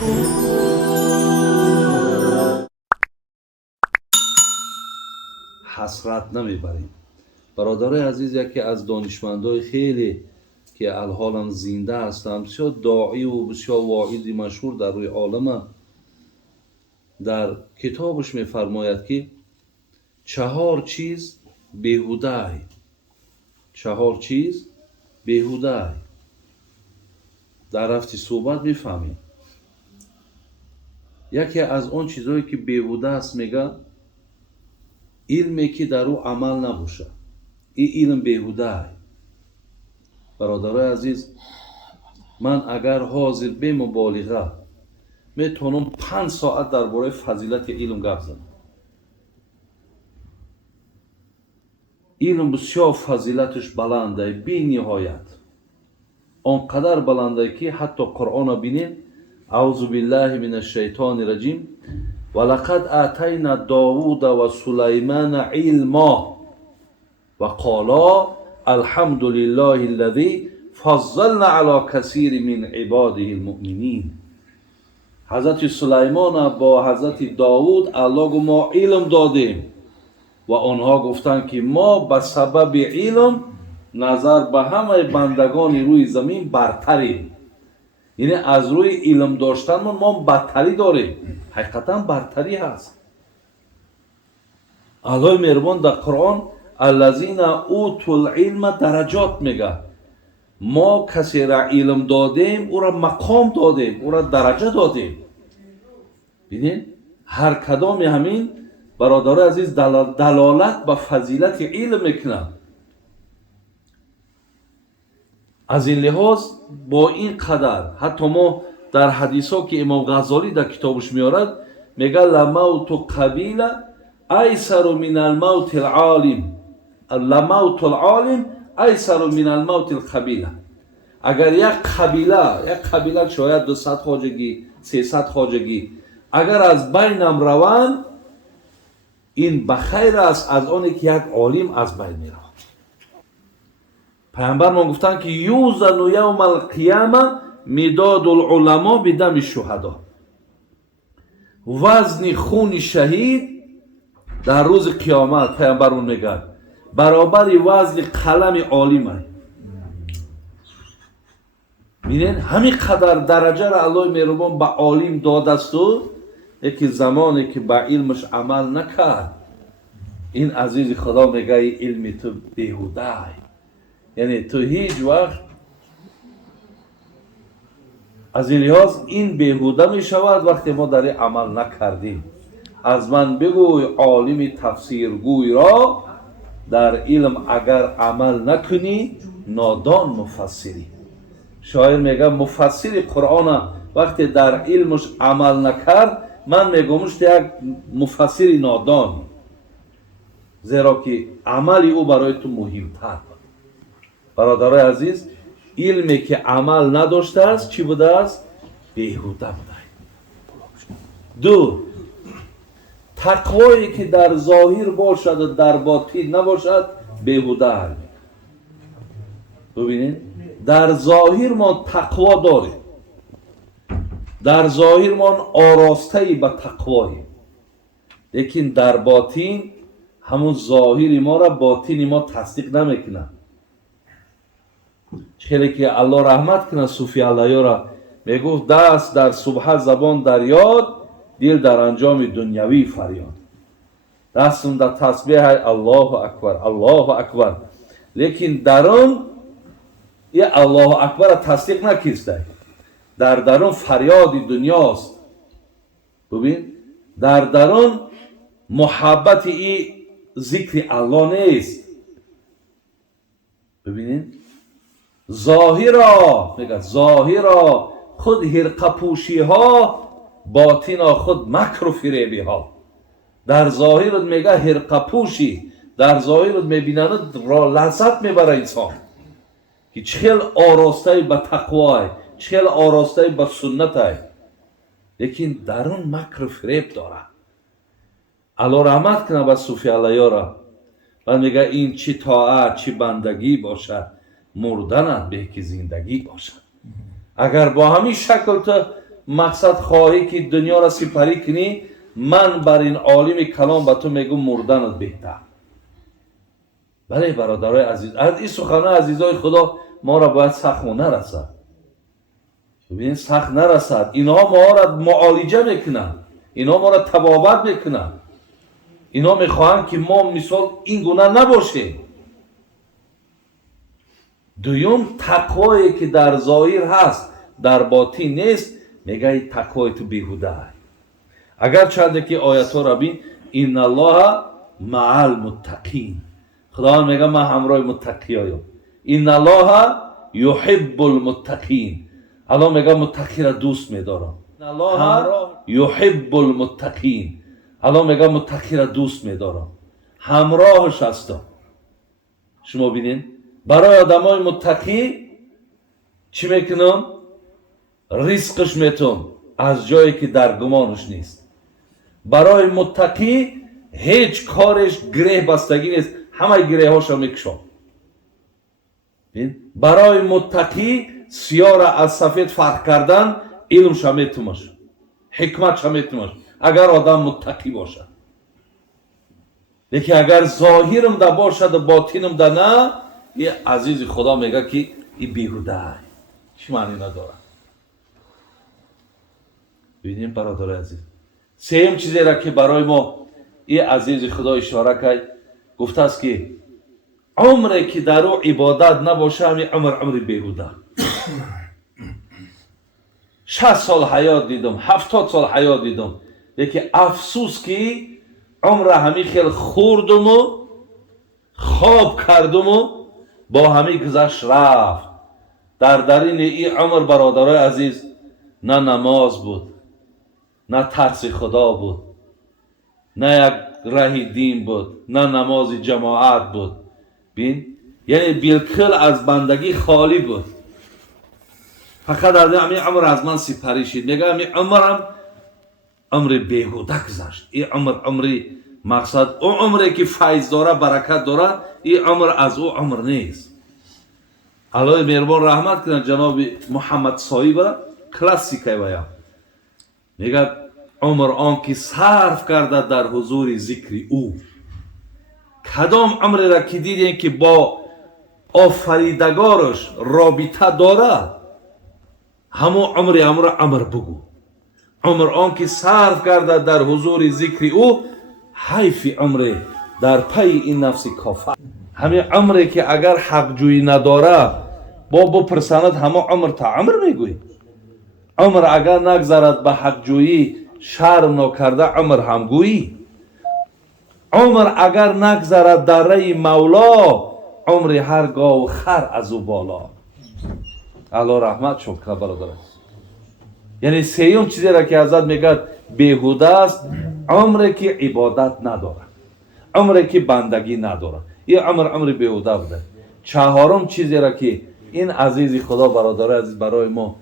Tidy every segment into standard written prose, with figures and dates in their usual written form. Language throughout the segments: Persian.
حسرت نمیبریم. برادرای عزیز، یکی از دانشمندای خیلی که الحالا زنده هستند، بسیار داعی و بسیار واعظی مشهور در روی عالم، در کتابش میفرماید که 4 چیز بیهوده، 4 چیز بیهوده. در رفتی صحبت میفهمیم. یکی از اون چیزهایی که بیهوده است میگه علمی که در او عمل نباشه، این علم بیهوده. برادرای عزیز، من اگر حاضر به مبالغه میتونم 5 ساعت درباره فضیلت علم گپ زنم. علم بسیار فضیلتش بلنده، بی نهایت. آنقدر بلنده که حتی قرآن بینید، اعوذ بالله من الشیطان الرجیم، ولقد آتینا داوود و سلیمان علما و قالا الحمد لله الذی فضلنا علی کثیر من عباده المؤمنین. حضرت سلیمان با حضرت داوود الله گفت ما علم دادیم و آنها گفتند که ما به سبب علم نظر به همه بندگان روی زمین برتریم. یعنی از روی علم داشتن ما برتری داریم. حقیقتا برتری هست. الله مهربان در قرآن الذین اوتوا العلم درجات میگه. ما کسی را علم دادیم، او را مقام دادیم، او را درجه دادیم. ببینید هر کدام همین برادر عزیز دلالت به فضیلت علم میکنه. از این لحاظ با این قدر حتی ما در حدیث ها که امام غزالی در کتابش میارد میگه لموت قبیله ایسر من الموت العالم، لموت العالم ایسر من الموت القبیله. اگر یک قبیله شاید 200 خواجگی 300 خواجگی اگر از بینم روند، این بخیر است از آنی که یک عالم از بین میره. پیامبر ما گفتن که یوزن یوم القیامه مداد العلماء بدم الشهدا. وزن خون شهید در روز قیامت پیامبر ما میگه برابر وزن قلم عالمه. ببینید همین قدر درجه را الله مهربان به عالم داده است و یکی زمانی که به علمش عمل نکرد، این عزیز خدا میگه علم تو بیهوده. یعنی تو هیچ وقت از این لحاظ این بیهوده می شود وقتی ما در این عمل نکردیم. از من بگوی عالم تفسیرگوی را در علم اگر عمل نکنی نادان مفسری. شاعر میگه مفسر قرآن وقتی در علمش عمل نکرد، من میگمش یک مفسر نادان، زیرا که عمل او برای تو مهمتر. برادرای عزیز، علمی که عمل نداشته است چی بوده است؟ بیهوده بوده. 2 تقوایی که در ظاهر باشد و در باطن نباشد بیهوده. ببینید در ظاهر ما تقوا داریم، در ظاهر ما آراسته‌ای به تقواییم، لیکن در باطن همون ظاهری ما را باطنی ما تصدیق نمیکنه. خیلی که الله رحمت کنه صوفی علیه را میگفت دست در صبح زبان در یاد، دل در انجام دنیوی فریاد. دستم در تسبیح الله اکبر الله اکبر، لیکن درون یه الله اکبر را تصدیق نکرده. در درون فریاد دنیاست. ببین در درون محبت ای ذکر الله نیست. ببینید ظاهرا میگه ظاهرا خود حرقه پوشی ها، باطنا خود مکر و فریبی ها. در ظاهرت میگه حرقه پوشی، در ظاهرت میبینند را لذت میبره انسان که چهل آراسته به تقوای، چهل آراسته به سنت های، لیکن درون مکر و فریب داره. الله رحمت کنه به صوفی علیه را و میگه این چی طاعت چی بندگی باشد، مردنت به که زندگی باشد. اگر با همین شکل تو مقصد خواهی که دنیا را سپری کنی، من بر این عالم کلام به تو میگم مردنت بهتر. بله برادرای عزیز، از این سخنان عزیزای خدا ما را باید سخت نرسد. ببینید سخت نرسد. اینها ما را معالجه میکنن، اینها ما را تبابت میکنن، اینها میخواهند که ما مثال این گونه نباشیم. دویم تقوایی که در ظاهر هست در باطن نیست، میگه تقوای تو بیهوده. اگر چند که آیات ها را بین، ان الله مع المتقین، خدا میگه من همراه متقیایم. ان الله یحب المتقین، الله میگه متقی را دوست میدارم. ان الله یحب المتقین، الله میگه متقی را دوست میدارم، همراهش هستم. شما ببینید برای آدمای متقی چی میکنم؟ رزقش میتون از جایی که در گمانش نیست. برای متقی هیچ کارش گره بستگی نیست، همه گره هاشو میکشم. برای متقی سیاه را از سفید فرق کردن علمش هم میتونش، حکمتش هم میتونش، اگر آدم متقی باشد. لیکن اگر ظاهرم ده باشد و باطنم ده نه، یه عزیز خدا میگه که این بیهوده ای، چی معنی نداره. ببینیم برادر عزیز، سیم چیزی را که برای ما این عزیز خدا اشاره کرد، گفته است که عمری که در او عبادت نباشه همین عمر بیهوده. 60 سال حیات دیدم، 70 سال حیات دیدم، لیکن افسوس که عمر همین خیلی خوردم و خواب کردم و با همین گذشت رفت. درین این عمر برادرای عزیز نه نماز بود، نه ترس خدا بود، نه یک راه دین بود، نه نماز جماعت بود. بین یعنی بالکل از بندگی خالی بود. فقط در همین عمر از من سپری شد. میگه همین عمرم عمر بیهوده گذشت. این عمر مقصد اون عمری که فیض داره، برکت داره، این عمر از او عمر نیست. الله مهربان رحمت کنه جناب محمد صاحب را کلاسیکه ویا میگه عمر آن که صرف کرده در حضور ذکر او. کدام عمر را که دیدین که با آفریدگارش رابطه داره، همون عمر بگو. عمر آن که صرف کرده در حضور ذکر او، حیف عمر در پی این نفس کافر. همین عمری که اگر حق جویی نداره با بپرساند، همه عمر تا عمر میگوی. عمر اگر نگذارد به حق جویی شرم نکرده، عمر هم گویی. عمر اگر نگذارد در رای مولا، عمر هر گاو خر از او بالا. الله رحمت شد که برادر. یعنی سیوم چیزی را که حضرت میگه بیهوده است، عمری که عبادت نداره، عمری که بندگی نداره، این عمر بیهوده بوده. چهارم چیزی را که این عزیز خدا برادر عزیز برای ما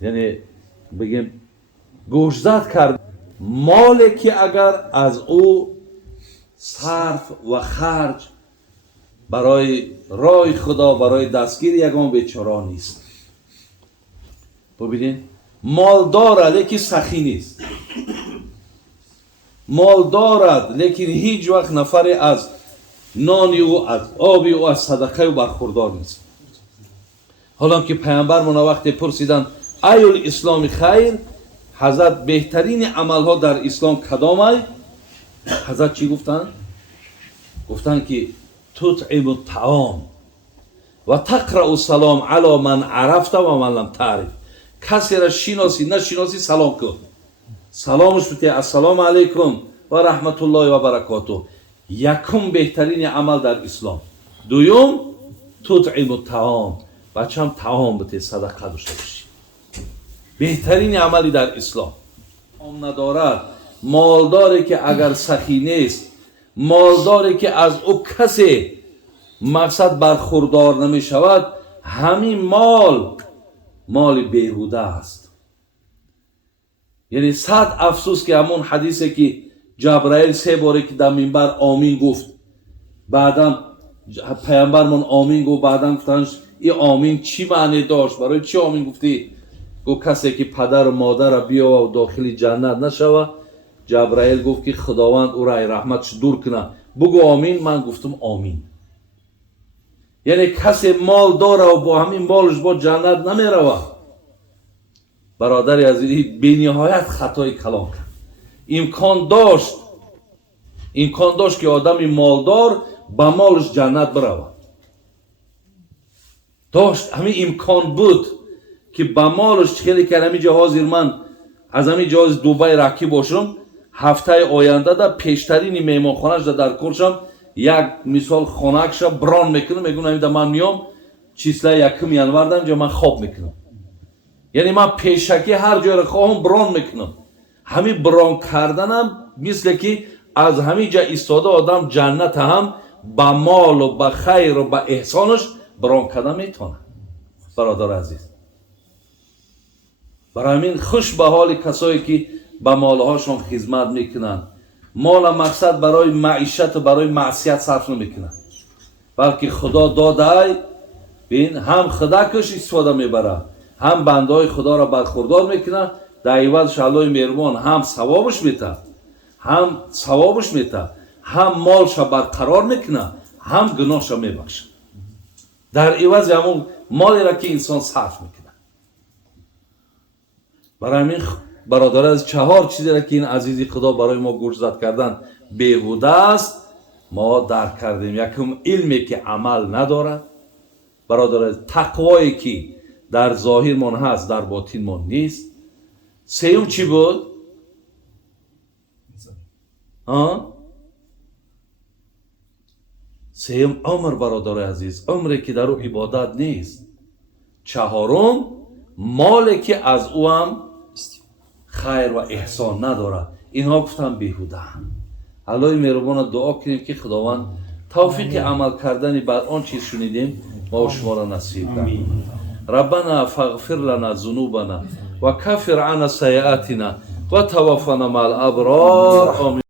یعنی بگیم گوشزد کرد، مالی که اگر از او صرف و خرج برای راه خدا، برای دستگیر یگان بیچاره نیست. ببینید مال داره لیکن سخی نیست، مال دارد لیکن هیچ وقت نفر از نانی او، از آبی او، از صدقه او برخوردار نیست. حالا که پیامبر من وقتی پرسیدن ایول اسلام خیر، حضرت بهترین عمل ها در اسلام کدام ای؟ حضرت چی گفتن؟ گفتن که تطعم الطعام و تقرأ السلام علی من عرفت و من لم تعرف. کسی را شناسی نشناسی سلام کن، سلامش بده، السلام علیکم و رحمت الله و برکاته. یکم بهترین عمل در اسلام. دوم تطعم الطعام، بچم طعام بده، صدقه داشته باشی. بهترین عملی در اسلام. ندارد مالداری که اگر سخی نیست، مالداری که از او کسی مقصد برخوردار نمی شود، همین مال بیهوده است. یعنی صد افسوس که همون حدیثی که جبرائیل 3 باره که در منبر آمین گفت، بعدا پیامبر من آمین گفت، بعدا گفتنش این آمین چی معنی داشت، برای چی آمین گفتی؟ گفت کسی که پدر و مادر بیا و داخل جنت نشوه. جبرائیل گفت که خداوند او را رحمتش دور کنه. بگو آمین. من گفتم آمین. یعنی کسی مال داره و با همین مالش با جنت نمی روه. برادری عزیزی بی نهایت خطای کلان کرد. امکان داشت که آدم مالدار با مالش جنت بروه. داشت همین امکان بود که با مالش خیلی که همین جهاز من از همین جهاز دوبای رکی باشم. هفته آینده در پیشترین میمانخانهش در کرشم یک مثال خانکش بران میکنم. میگم همین من میام چیسله یکم ینور در اینجا من خواب میکنم. یعنی من پیشکی هر جای را خواهم بران میکنم. همین بران کردنم مثل که از همین جا ایستاده آدم جنت هم با مال و با خیر و با احسانش بران کردن میتونه. برادر عزیز، برای همین خوش به حال کسایی که با مالهاشون خدمت میکنن. مال مقصد برای معیشت و برای معصیت صرف نمیکنن، بلکه خدا داده بین هم خدا کش استفاده میبره، هم بنده های خدا را برخوردار میکنه. در عوض الله مهربان هم ثوابش میته، هم مالش برقرار میکنه، هم گناهش میبخشه. در عوض همون مالی را که انسان صرف میکنه. برای همین برادر از 4 چیزی را که این عزیزی خدا برای ما گوشزد کردن بیهوده است ما درک کردیم. یکم علمی که عمل ندارد. برادر از تقوایی که در ظاهر من هست در باطن من نیست. سیوم چی بود؟ سیوم عمر. برادر عزیز، عمری که در او عبادت نیست. 4م مالی که از او هم خیر و احسان نداره. اینها گفتم بیهوده. الله مهربان دعا کنیم که خداوند توفیق عمل کردن بر آن چیز شنیدیم ما و شما را نصیب کنه. ربنا فاغفر لنا ذنوبنا و کفر عنا سیئاتنا و توفنا مع الابرار. آمین.